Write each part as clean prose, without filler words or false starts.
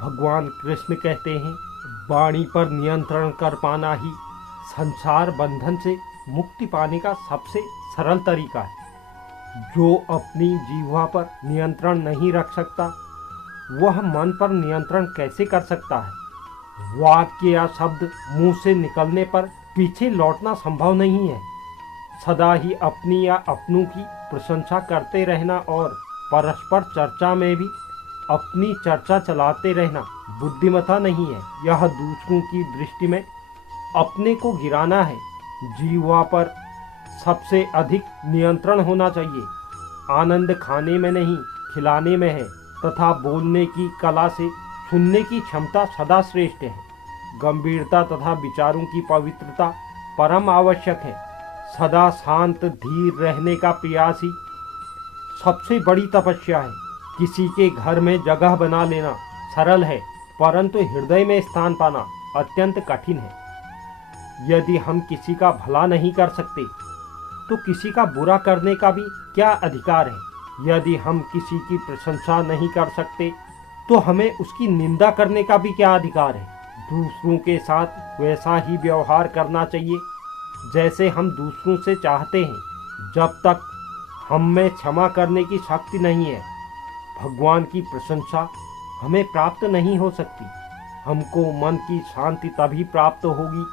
भगवान कृष्ण कहते हैं, वाणी पर नियंत्रण कर पाना ही संसार बंधन से मुक्ति पाने का सबसे सरल तरीका है। जो अपनी जीवा पर नियंत्रण नहीं रख सकता, वह मन पर नियंत्रण कैसे कर सकता है। वाक्य या शब्द मुंह से निकलने पर पीछे लौटना संभव नहीं है। सदा ही अपनी या अपनों की प्रशंसा करते रहना और परस्पर चर्चा में भी अपनी चर्चा चलाते रहना बुद्धिमत्ता नहीं है। यह दूसरों की दृष्टि में अपने को गिराना है। जीवा पर सबसे अधिक नियंत्रण होना चाहिए। आनंद खाने में नहीं, खिलाने में है तथा बोलने की कला से सुनने की क्षमता सदा श्रेष्ठ है। गंभीरता तथा विचारों की पवित्रता परम आवश्यक है। सदा शांत धीर रहने का प्रयास ही सबसे बड़ी तपस्या है। किसी के घर में जगह बना लेना सरल है, परंतु हृदय में स्थान पाना अत्यंत कठिन है। यदि हम किसी का भला नहीं कर सकते, तो किसी का बुरा करने का भी क्या अधिकार है। यदि हम किसी की प्रशंसा नहीं कर सकते, तो हमें उसकी निंदा करने का भी क्या अधिकार है। दूसरों के साथ वैसा ही व्यवहार करना चाहिए जैसे हम दूसरों से चाहते हैं। जब तक हम में क्षमा करने की शक्ति नहीं है, भगवान की प्रशंसा हमें प्राप्त नहीं हो सकती। हमको मन की शांति तभी प्राप्त होगी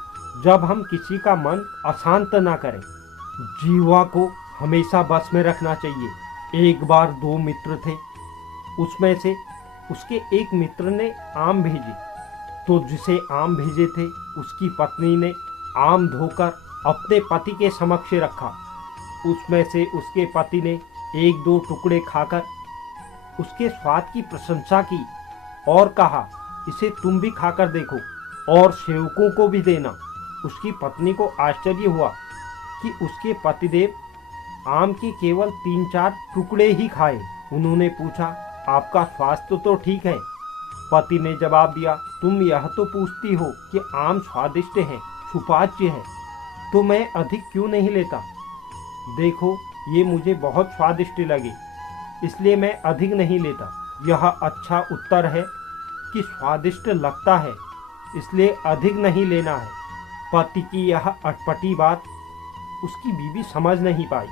जब हम किसी का मन अशांत ना करें। जीवा को हमेशा बस में रखना चाहिए। एक बार दो मित्र थे, उसमें से उसके एक मित्र ने आम भेजे, तो जिसे आम भेजे थे उसकी पत्नी ने आम धोकर अपने पति के समक्ष रखा। उसमें से उसके पति ने एक दो टुकड़े खाकर उसके स्वाद की प्रशंसा की और कहा, इसे तुम भी खाकर देखो और सेवकों को भी देना। उसकी पत्नी को आश्चर्य हुआ कि उसके पतिदेव आम के केवल 3-4 टुकड़े ही खाए। उन्होंने पूछा, आपका स्वास्थ्य तो ठीक है? पति ने जवाब दिया, तुम यह तो पूछती हो कि आम स्वादिष्ट है, सुपाच्य है, तो मैं अधिक क्यों नहीं लेता। देखो, ये मुझे बहुत स्वादिष्ट लगे, इसलिए मैं अधिक नहीं लेता। यह अच्छा उत्तर है कि स्वादिष्ट लगता है, इसलिए अधिक नहीं लेना है। पति की यह अटपटी बात उसकी बीवी समझ नहीं पाई।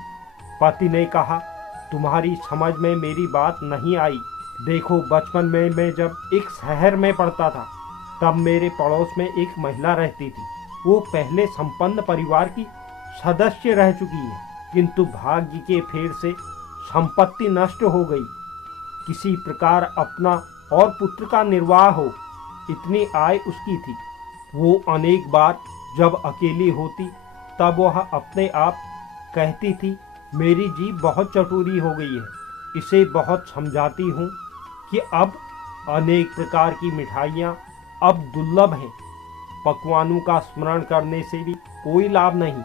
पति ने कहा, तुम्हारी समझ में मेरी बात नहीं आई। देखो, बचपन में मैं जब एक शहर में पढ़ता था, तब मेरे पड़ोस में एक महिला रहती थी। वो पहले संपन्न परिवार की सदस्य रह चुकी है, किंतु भाग्य के फेर से संपत्ति नष्ट हो गई। किसी प्रकार अपना और पुत्र का निर्वाह हो, इतनी आय उसकी थी। वो अनेक बार जब अकेली होती, तब वह अपने आप कहती थी, मेरी जीभ बहुत चटुरी हो गई है। इसे बहुत समझाती हूँ कि अब अनेक प्रकार की मिठाइयाँ अब दुर्लभ हैं। पकवानों का स्मरण करने से भी कोई लाभ नहीं,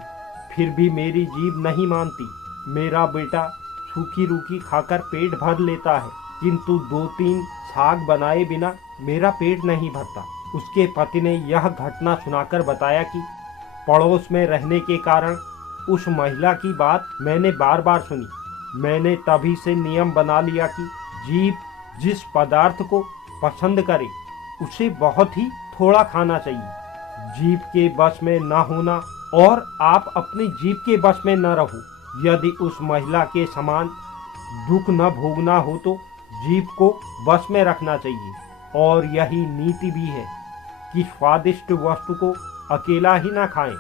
फिर भी मेरी जीभ नहीं मानती। मेरा बेटा सूखी रूखी खाकर पेट भर लेता है, किंतु 2-3 साग बनाए बिना मेरा पेट नहीं भरता। उसके पति ने यह घटना सुनाकर बताया कि पड़ोस में रहने के कारण उस महिला की बात मैंने बार बार सुनी। मैंने तभी से नियम बना लिया कि जीभ जिस पदार्थ को पसंद करे उसे बहुत ही थोड़ा खाना चाहिए। जीभ के बस में न होना और आप अपनी जीभ के बस में न रहो। यदि उस महिला के समान दुख न भोगना हो तो जीभ को बस में रखना चाहिए। और यही नीति भी है कि स्वादिष्ट वस्तु को अकेला ही ना खाएं,